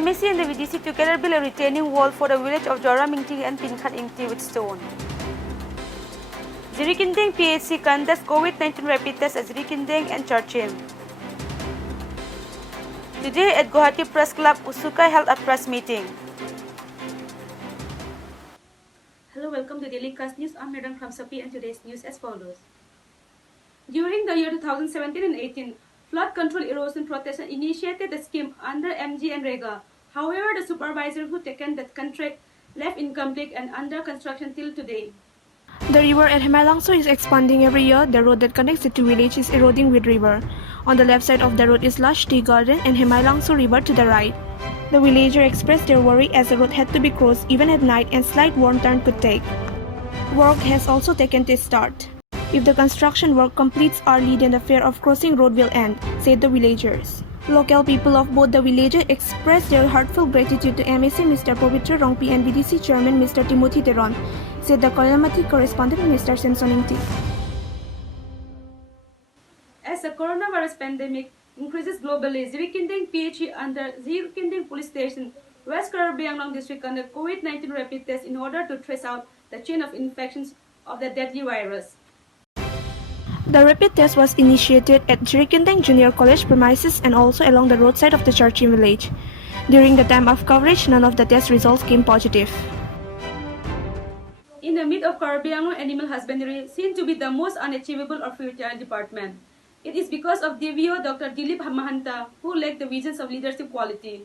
MAC and the VDC together built a retaining wall for the village of Jora Mingti and Pinkat Ingti with stone. Jirikinding PHC conducts COVID-19 rapid tests at Jirikinding and Churchim. Today at Guwahati Press Club, Usukai held a press meeting. Hello, welcome to Daily Cast News. I'm Madam Kramsapi and today's news as follows. During the year 2017 and 18, Flood Control Erosion Protection initiated the scheme under MG and Rega. However, the supervisor who taken that contract left incomplete and under construction till today. The river at Hemailangso is expanding every year. The road that connects the two villages is eroding with river. On the left side of the road is lush tea garden and Hemailangso river to the right. The villager expressed their worry as the road had to be crossed even at night and slight wrong turn could take. Work has also taken to start. If the construction work completes early, then the fear of crossing road will end, said the villagers. Local people of both the villages expressed their heartfelt gratitude to MAC Mr. Pavitra Rongpi and VDC Chairman Mr. Timothy Teron, said the Kalamati correspondent Mr. Senson Ingti. As the coronavirus pandemic increases globally, Jirikinding PHC under Jirikinding Police Station, West Karbi Anglong District conduct COVID-19 rapid tests in order to trace out the chain of infections of the deadly virus. The rapid test was initiated at Jirikinding Junior College premises and also along the roadside of the Churchim village. During the time of coverage, none of the test results came positive. In the midst of Karbi Anglong animal husbandry, seen to be the most unachievable of veterinary department, it is because of DVO Dr. Dilip Mahanta who lacked the visions of leadership quality.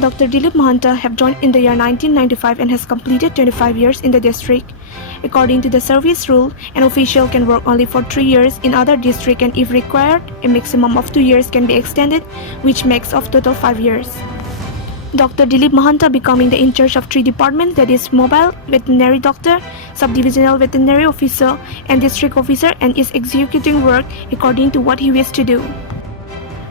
Dr. Dilip Mahanta have joined in the year 1995 and has completed 25 years in the district. According to the service rule, an official can work only for 3 years in other district and if required, a maximum of 2 years can be extended, which makes of total 5 years. Dr. Dilip Mahanta becoming the in charge of 3 departments, that is mobile veterinary doctor, subdivisional veterinary officer and district officer, and is executing work according to what he wished to do.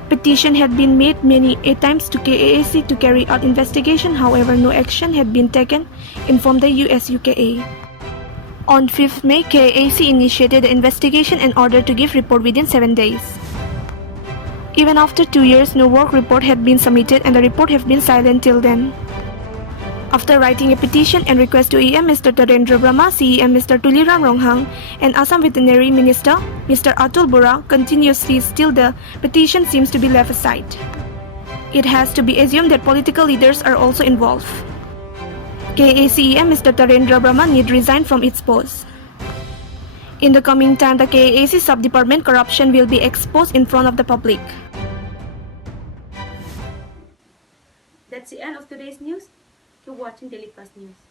Petition had been made many times to KAAC to carry out investigation, however no action had been taken, informed the USUKA. On 5th May, KAAC initiated the investigation and ordered to give report within 7 days. Even after 2 years, no work report had been submitted and the report have been silent till then. After writing a petition and request to EM Mr. Tarendra Brahma, CEM Mr. Tuliram Ronghang, and Assam Veterinary Minister Mr. Atul Bora continuously, still the petition seems to be left aside. It has to be assumed that political leaders are also involved. KACEM Mr. Tarendra Brahma need resign from its post. In the coming time, the KAC sub-department corruption will be exposed in front of the public. That's the end of today's news. You're watching Daily Cast News.